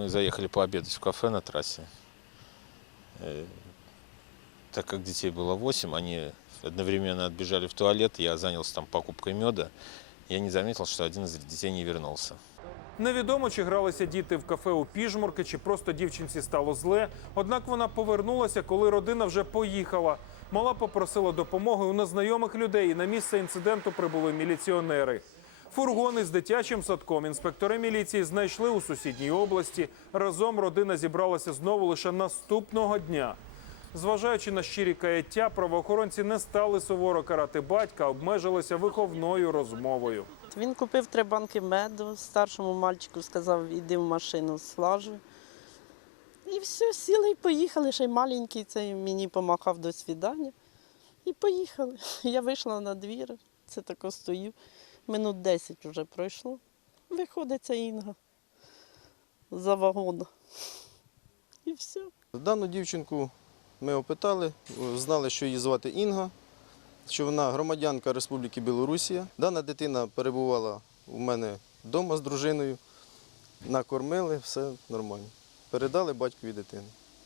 Мы заехали пообедать в кафе на трассе. Э, Так как детей было 8, они одновременно отбежали в туалет, я занялся там покупкой меда. Я не заметил, что один из детей не вернулся. Невідомо, чи гралися діти в кафе у піжмурки, чи просто дівчинці стало зле. Однак вона повернулася, коли родина вже поїхала. Мала попросила допомоги у незнайомих людей. і На місце інциденту прибули міліціонери. Фургони з дитячим садком інспектори міліції знайшли у сусідній області. Разом родина зібралася знову лише наступного дня. Зважаючи на щирі каяття, правоохоронці не стали суворо карати батька, обмежилися виховною розмовою. Він купив три банки меду, старшому мальчику сказав, іди в машину слажу. І все, сіли і поїхали. Ще й маленький цей мені помахав до свідання. І поїхали. Я вийшла на двір, це тако стою. Минут 10 вже пройшло. Виходиться Інга за вагона. І все. Дану дівчинку ми опитали, знали, що її звати Інга, що вона громадянка Республіки Білорусія. Дана дитина перебувала у мене вдома з дружиною, накормили, все нормально. Передали батькові дитину.